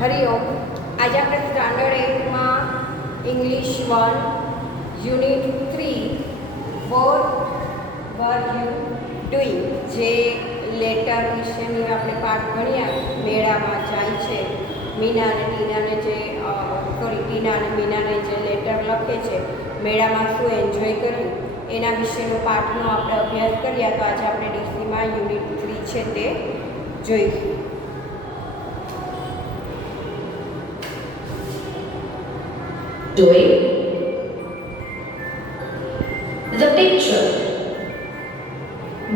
હરિઓમ. આજે આપણે સ્ટાન્ડર્ડ 8માં English 1 unit 3 what were you doing જે લેટર વિશેની આપણે પાઠ ભણ્યા. મેળામાં જાય છે મીના અને ટીનાને જે ટીના અને મીનાને જે લેટર લખે છે, મેળામાં શું એન્જોય કર્યું એના વિશેનો પાઠનો આપણે અભ્યાસ કર્યા. તો આજે આપણે ડીસીમાં યુનિટ 3 છે તે જોઈશું. Doing the picture.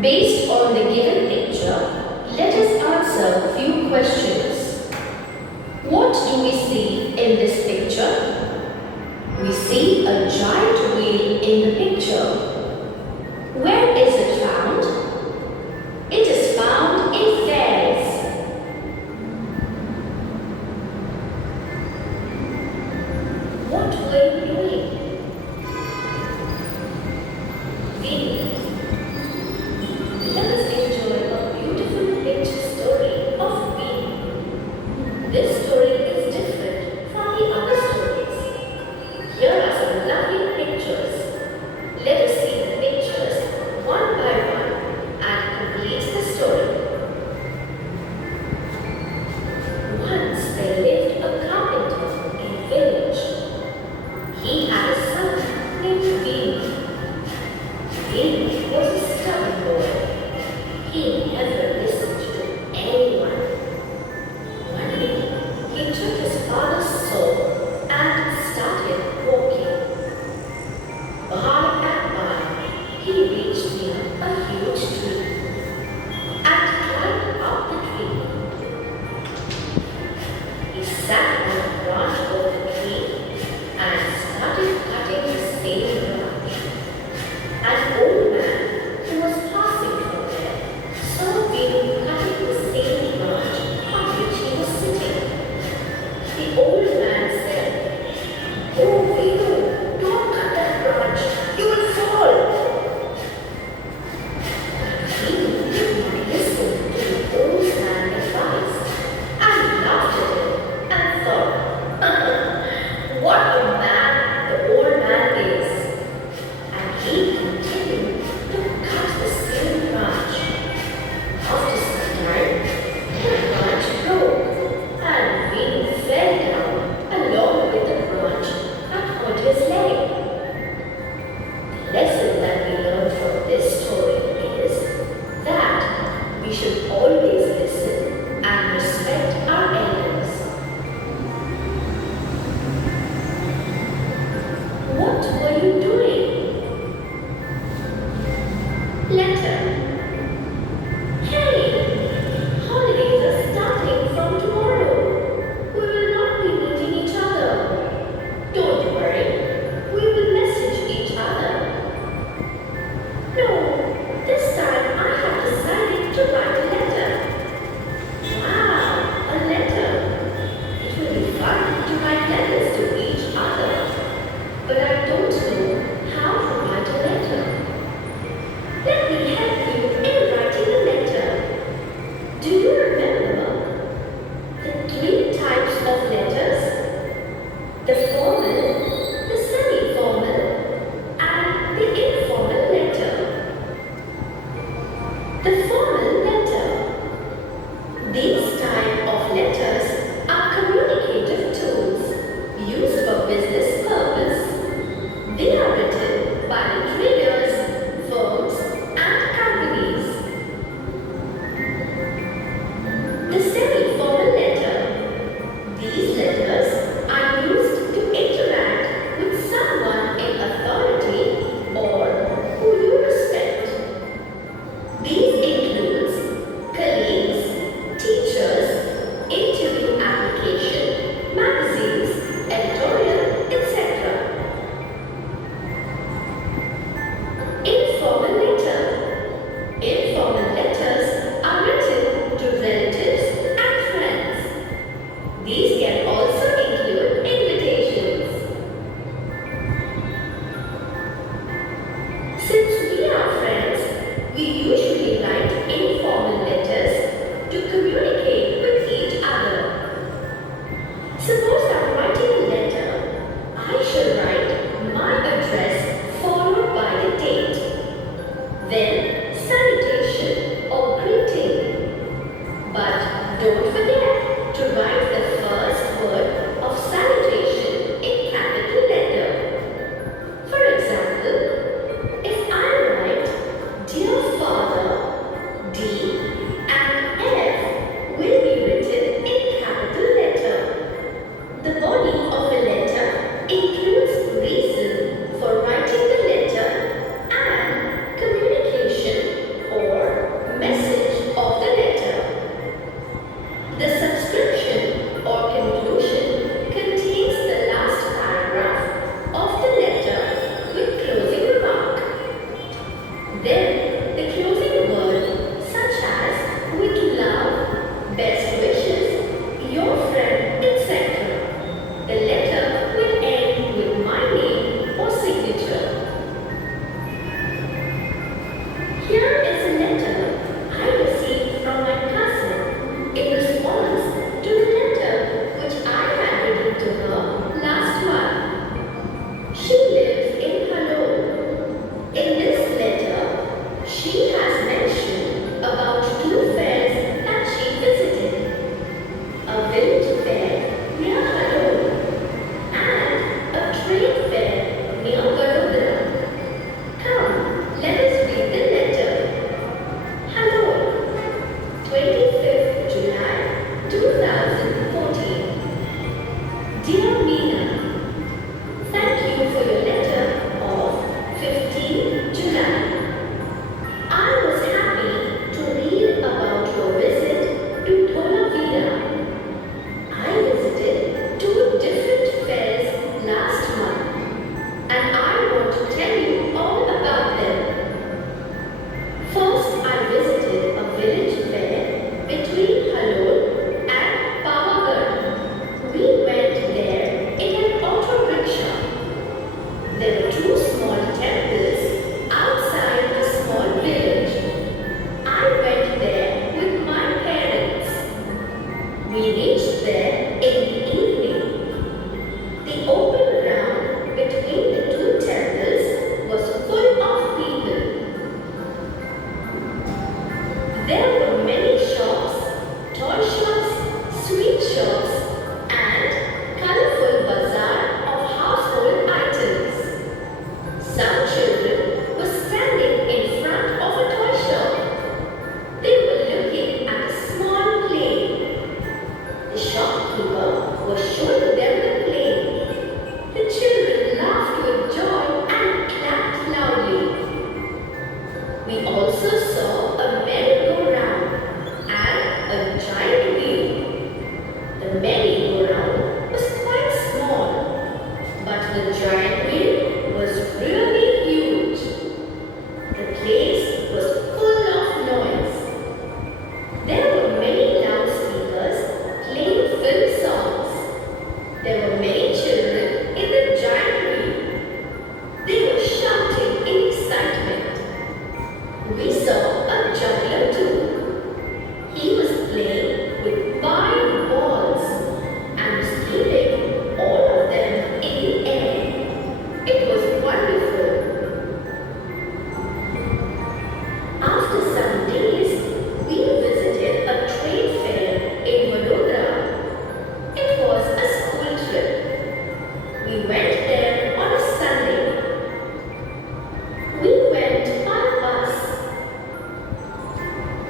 Based on the given picture, let us answer a few questions. What do we see in this picture? We see a giant wheel in the picture. Where is it found? It is found in fairs. What were you doing? Reading. Let us enjoy a beautiful picture story of being. This story is different from the other stories. Here are some lovely pictures. Let us see the pictures one by one and complete the story. Once there lived a carpenter in a village. He had a son named Guj. Guj was a stubborn boy. He never listened to anyone. One day, he took his father's saw and started walking. By and by, he reached near a huge tree and climbed up the tree. He sat on a branch of the tree and started cutting the same branch. An old man who was passing from there saw Guj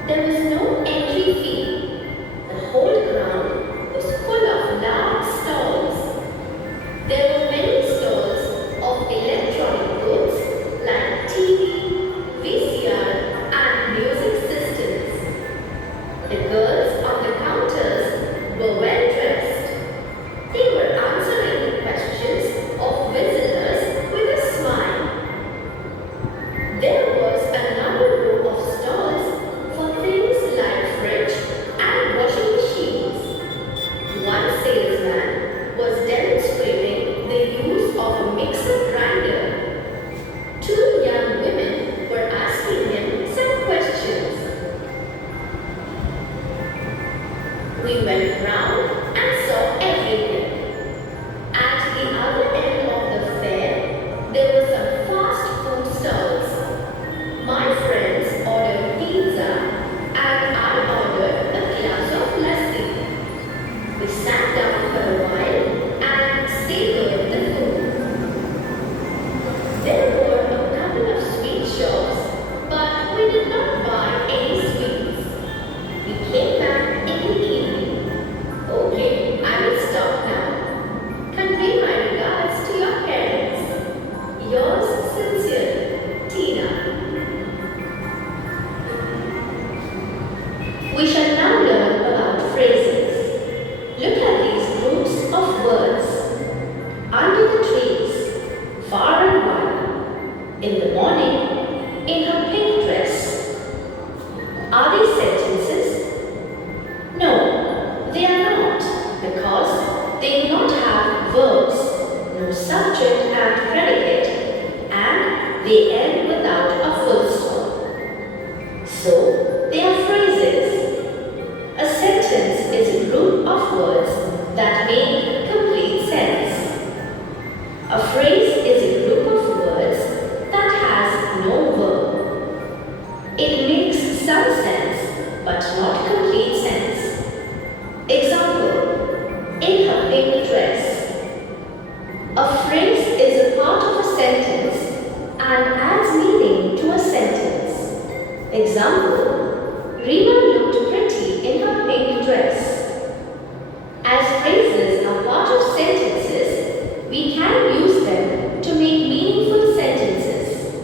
There was no entry fee. The whole ground was full of large stalls. There were many stalls of electronic goods like TV, VCR, and music systems. The girls on the counters were well dressed. They were answering the questions of visitors with a smile. There was another row of stalls for things like fridge and washing machines. One salesman was demonstrating the use of a mixer grinder. Two young women were asking him some questions. We went round and saw everything. At the other end of the fair, there were some fast food stalls. My friends ordered pizza and I ordered a glass of lassi. We sat down for a while and savored the food. There were a couple of sweet shops, but we did not buy any sweets. We came back in the evening. Okay, I will stop now. Convey my regards to your parents. Yours sincerely, Tina. We shall now learn about phrases. Look at these groups of words. Under the trees, far and wide, in the morning, in her pink dress. Are these sentences? No, they are not, because they do not have verbs, no subject and predicate, and they end without a full stop. So, they are phrases. A sentence is a group of words that make complete sense. A phrase is a group of words that has no verb. It makes some sense, but not complete sense. Example, in her pink dress. A phrase is a part of a sentence and adds meaning to a sentence. Example, Rima looked pretty in her pink dress. As phrases are part of sentences, we can use them to make meaningful sentences.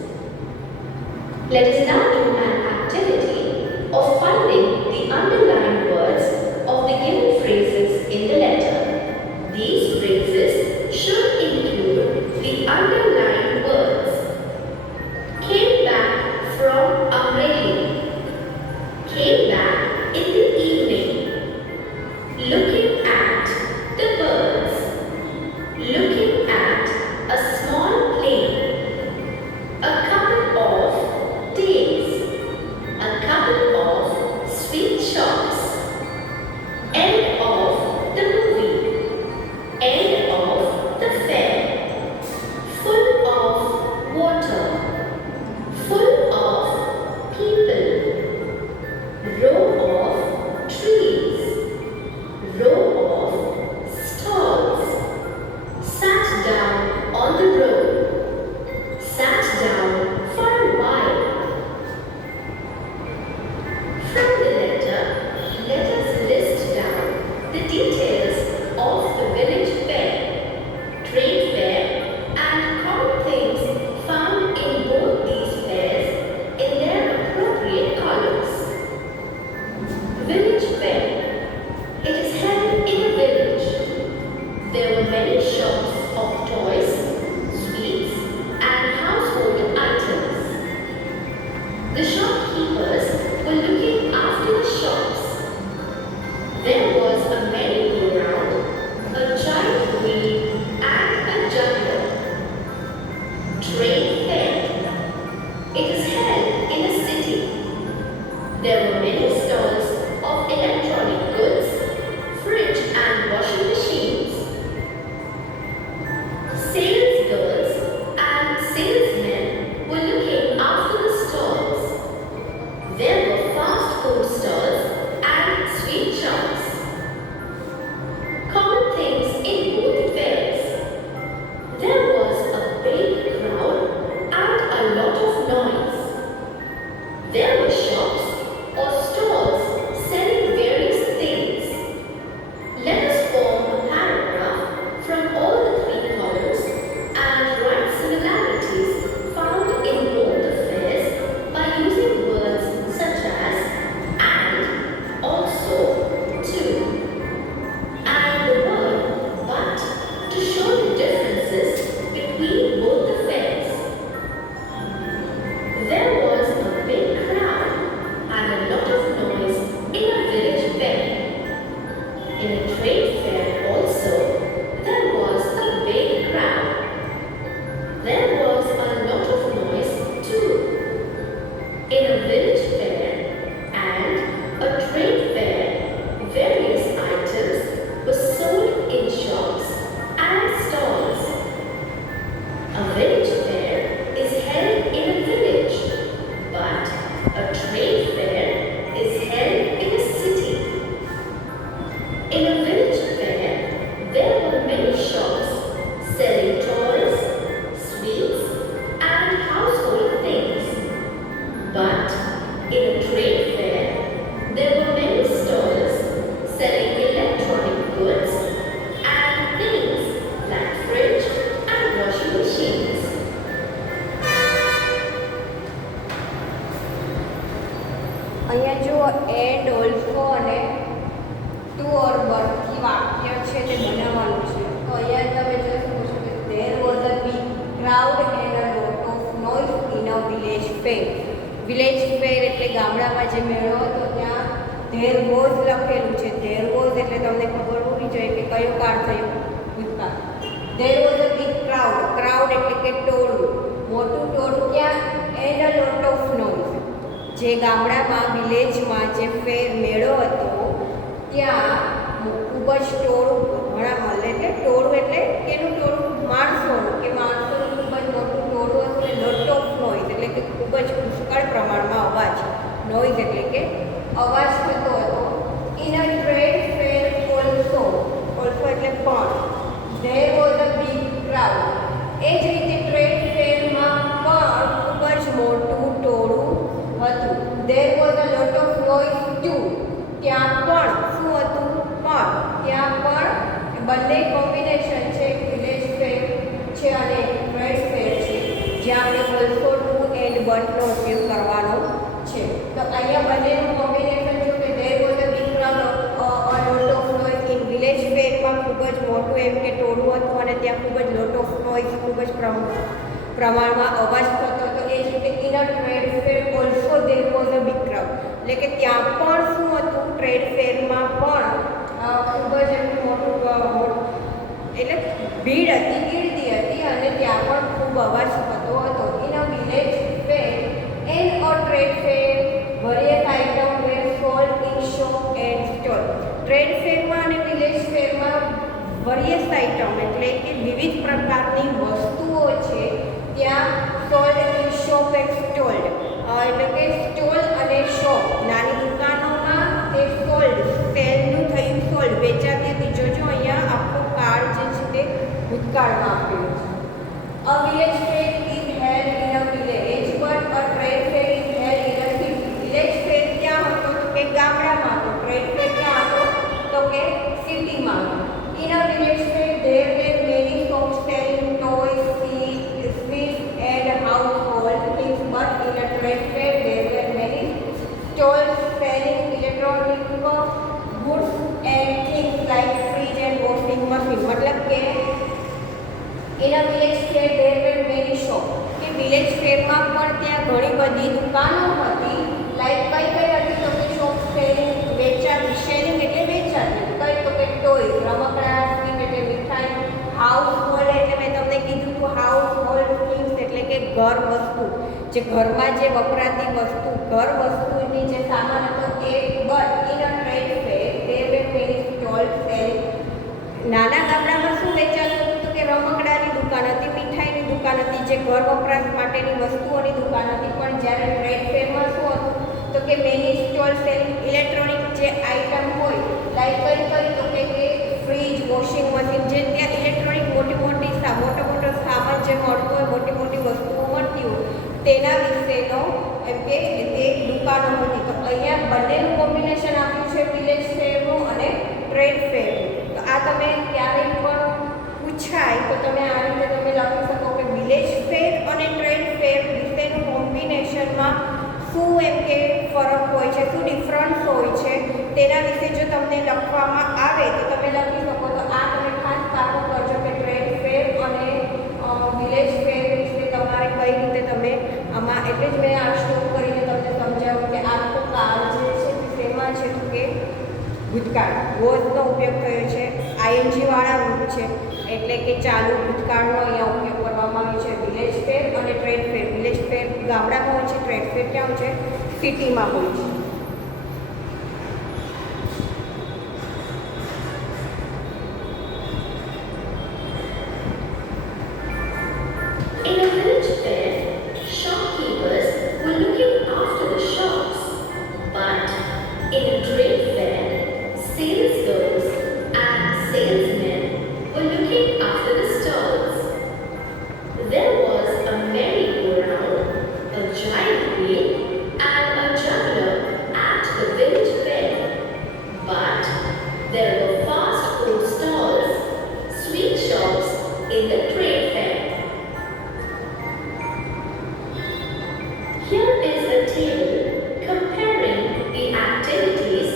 Let us now do an activity of finding the underlined words of the given phrases in the letter. These phrases should include the underlined words. Came back from a rally. Came back in the evening. Looking at the birds. Looking at a small plane. A couple of days. A couple of sweet shops. End of the movie. End of the fair. Full of water. Full of people. Row village fair એટલે ગામડામાં જે મેળો હતો ત્યાં there was લખેલું છે. There was એટલે તમને ખબર હોવી જોઈએ કે કયો કાળ થયો, ભૂતકાળ. There was a big crowd. Crowd એટલે કે ટોળું, મોટું ટોળું. ક્યાં? And a lot of noise. જે ગામડામાં વિલેજમાં જે ફેર મેળો હતો ત્યાં ખૂબ જ ટોળું ઘણા મળે, એટલે ટોળું એટલે કેનું ટોળું? માણસોનું, કે માણસોનું ખૂબ જ મોટું ટોળું હતું. અને લોટ ઓફ નોઇઝ એટલે કે ખૂબ જ પુષ્કળ પ્રમાણમાં અવાજ. નોઇઝ એટલે કે અવાજ થતો હતો. In a trade fair also. Also એટલે પણ. There was a big crowd. એ જ રીતે ટ્રેડ ફેરમાં પણ ખૂબ જ મોટું ટોળું હતું. There was a lot of noise too. ત્યાં પણ શું હતું? પણ. ત્યાં પણ બંને કોમ્બિનેશન છે. વિલેજ ફેર છે અને ટ્રેડ ફેર છે, જ્યાં આપણે ઓલ્સો ટુ એન્ડ બટનો ઉપયોગ કરવાનો છે. તો અહીંયા બંનેનું કોમ્બિનેશન જો કે there was a big crowd lot of noise. In village ફેરમાં ખૂબ જ મોટું એમ કે ટોળું હતું અને ત્યાં ખૂબ જ લોટ ઓફ નોઇઝ, ખૂબ જ પ્રમાણમાં અવાજ થતો હતો. એ જ રીતે in a trade fair also there was a big crowd. એટલે કે ત્યાં પણ શું હતું? ટ્રેડ ફેરમાં પણ ખૂબ જ એમ મોટું એટલે ભીડ હતી, ગીરદી હતી અને ત્યાં પણ ખૂબ અવાજ થતો હતો. In a village fair and a trade fair various item were sold in shop and stall. Trade ફેરમાં અને વિલેજ ફેરમાં વેરિયસ આઇટમ એટલે કે વિવિધ પ્રકારની વસ્તુઓ છે ત્યાં sold in shop and stalled. એટલે કે સ્ટોલ અને શોપ, નાની દુકાનોમાં તે સોલ્ડ, સેલનું થયું સોલ્ડ, વેચાતી હતી. જોજો અહીંયા આખો કાળ જે છે તે ભૂતકાળમાં આપેલું છે. અ village fair is held in a village but a trade fair is held in a city. Village fair ક્યાં હતો? તો કે ગામડામાં હતો. ટ્રેડ ફેર ક્યાં હતો? તો કે સિટીમાં હતો. In a village fair there were many shops selling toys, sweets and household things but in a trade fair there were many stalls selling electronic goods and things like fridge and washing machine. મતલબ કે in a village fair there were many shop, કે વિલેજ ફેરમાં પણ ત્યાં ઘણી બધી દુકાનો હતી. લાઈક કઈ કઈ હતી? તો કે શોપ સેલિંગ, વેચાતી. સેલિંગ એટલે વેચાતી. કઈ? તો કે ટોય, રમકડા. સ્વીટ એટલે મીઠાઈ. હાઉસ હોલ્ડ એટલે મેં તમને કીધું હતું, હાઉસ હોલ્ડ થિંગ્સ એટલે કે ઘર વસ્તુ, જે ઘરમાં જે વપરાતી વસ્તુ, ઘર વસ્તુની જે સામાન હતો એ. But in a trade fair there were many stall selling. નાના ગામડામાં શું વેચાતું હતું? તો કે રમકડાની દુકાન હતી, મીઠાઈની દુકાન હતી, જે ઘર વપરાશ માટેની વસ્તુઓની દુકાન હતી. પણ જ્યારે ટ્રેડ ફેરમાં શું હતું? તો કે મેની સ્ટોલ સેલિંગ ઇલેક્ટ્રોનિક જે આઇટમ હોય, લાઈક કઈ કઈ? તો કે ફ્રીજ, વોશિંગ મશીન, જે ત્યાં ઇલેક્ટ્રોનિક મોટો મોટો સામાન જે મળતો હોય, મોટી મોટી વસ્તુઓ મળતી હોય, તેના વિશેનો એમ કે તે દુકાનો હતી. તો અહીંયા બંનેનું કોમ્બિનેશન આપ્યું છે, વિલેજ ફેરનું અને ટ્રેડ ફેરનું. તો આ તમે ક્યારેય પણ પૂછાય તો તમે આ રીતે તમે લખી શકો કે વિલેજ ફેર અને ટ્રેડ ફેર વિશેનું કોમ્બિનેશનમાં શું એમ કે ફરક હોય છે, શું ડિફરન્સ હોય છે, તેના વિશે જો તમને લખવામાં આવે તો તમે લખી શકો. તો આ તમે ખાસ કામ કરજો કે ટ્રેડ ફેર અને વિલેજ ફેર વિશે તમારે કઈ રીતે તમે આમાં, એટલે જ મેં આ શો કરીને તમને સમજાવ્યું કે આખો કાળ જે છે તે શેમાં છે? તો કે ભૂતકાળ. વોઝનો ઉપયોગ થયો છે, આઈએનજી વાળા રૂપ છે, એટલે કે ચાલુ ભૂતકાળનો અહીંયા ઉપયોગ કરવામાં આવ્યો છે. વિલેજ ફેર અને ટ્રેડ ફેર. વિલેજ ફેર ગામડામાં હોય છે, ટ્રેડ ફેર ક્યાં હોય છે? સિટીમાં હોય છે. In a village fair, shopkeepers were looking after the shops, but in a trade fair, sales girls and salesmen were looking after the stalls. There was a merry-go-round, a giant wheel, and a juggler at the village fair, but there were fast food stalls, sweet shops in the trade fair. Here is a table comparing the activities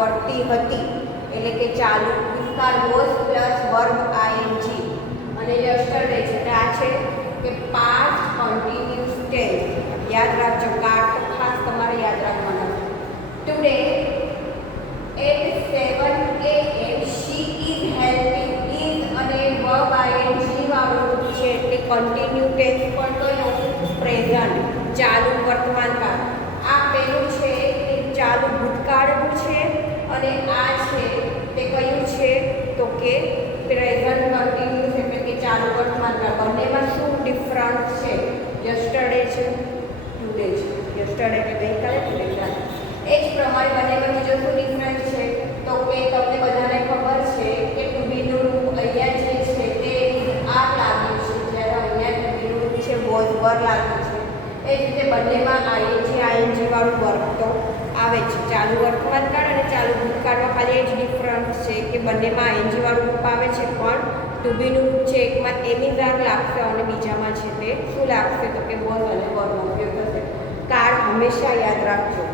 કરતી હતી, એટલે કે ચાલુ ભૂતકાળ was plus verb ING. અને યસ્ટરડે છે એટલે આ છે કે પાસ્ટ કન્ટિન્યુઅસ ટેન્સ. યાદ રાખજો, કાળ તો ખાસ તમારે યાદ રાખવાનું. Today at 7 AM she is helping. is અને verb ing વાળું છે એટલે કન્ટિન્યુ ટેન્સ પણ કયો? પ્રેઝન્ટ, ચાલુ વર્તમાન કાળ. આ પેલું છે એ ચાલુ ભૂતકાળનું છે અને આ છે તે કયું છે તો કે પ્રેઝન્ટ કન્ટિન્યુઅસ એટલે કે ચાલુ વર્તમાન કાળ. બંનેમાં શું ડિફરન્સ છે? યસ્ટરડે છે, ટુડે છે. યસ્ટરડે એટલે ગઈકાલે, ટુડે કાલે. એ જ પ્રમાણે બંનેમાં બીજો શું ડિફરન્સ છે તો કે તમને બધાને ખબર છે કે ટુ બીનું રૂપ અહીંયા જે છે તે આ લાગ્યું છે, જ્યારે અહીંયા ટુ બીનું રૂપ છે વોઝ વર લાગ્યું છે. એ જ રીતે બંનેમાં આઈએનજી વાળું વર્ક તો આવે છે. ચાલુ વર્તમાન કાળ અને ચાલુ ભૂતકાળમાં ખાલી એ જ ડિફરન્સ છે કે બંનેમાં આઈએનજી વાળું રૂપ આવે છે, પણ ટુ બીનું રૂપ છે એકમાં એની રાગ લાગશે અને બીજામાં છે તે શું લાગશે તો કે વોઝ અને વર્બનો ઉપયોગ થશે. કાળ હંમેશા યાદ રાખજો.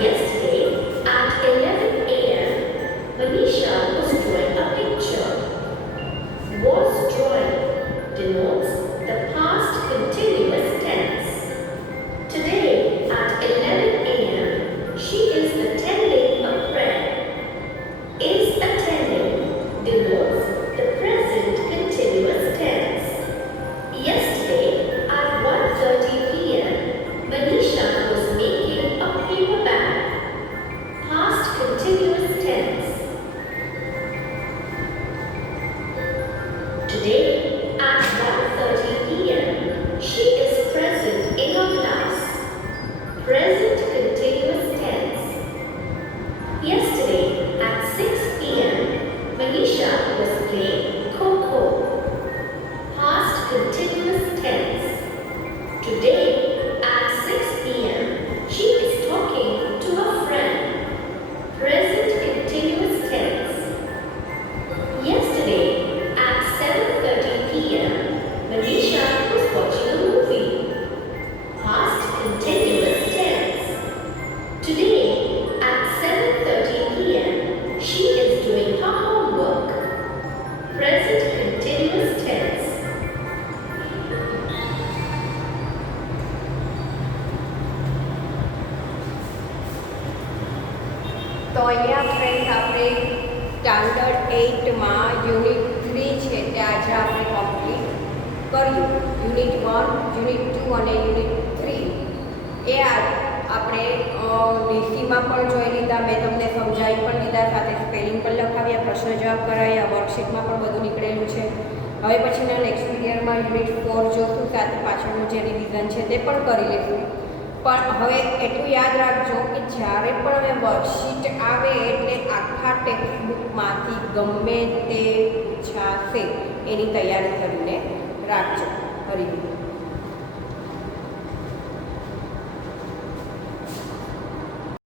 Yesterday at 11 AM, Manisha was drawing a picture. Was drawing denotes the past continuous tense. Today at 11 AM, she is attending a prayer. Is attending denotes the present continuous tense. Yesterday at 1:30 PM, Manisha was making a paper bag. Past continuous tense. Today at 1:30 PM, she is present in her class. Present continuous tense. Yesterday at 6 PM, Manisha was playing Kho-Kho. Past continuous tense. Today at 6 PM, she is talking to a friend. Present continuous tense. Yesterday at 7:30 PM, Manisha was watching a movie. Past continuous tense. Today at 7:30 PM, she is doing her homework. Present continuous tense. તો અહીંયા ફ્રેન્ડ આપણે standard 8માં યુનિટ 3 છે તે આજે આપણે કમ્પ્લીટ કર્યું. યુનિટ 1, યુનિટ 2 અને યુનિટ 3 એ આપણે ડીસીમાં પણ જોઈ લીધા, મેં તમને સમજાવી પણ લીધા, સાથે સ્પેલિંગ પણ લખાવ્યા, પ્રશ્ન જવાબ કરાવ્યા, વર્કશીટમાં પણ બધું નીકળેલું છે. હવે પછીના નેક્સ્ટ પીરિયડમાં યુનિટ 4 જોશું, સાથે પાછળનું જે રિવિઝન છે તે પણ કરી લઈશું. પણ હવે એટલું યાદ રાખજો કે જ્યારે પણ હવે વર્કશીટ આવે એટલે આખા ટેક્સ્ટબુકમાંથી ગમે તે પૂછાશે એની તૈયારી કરીને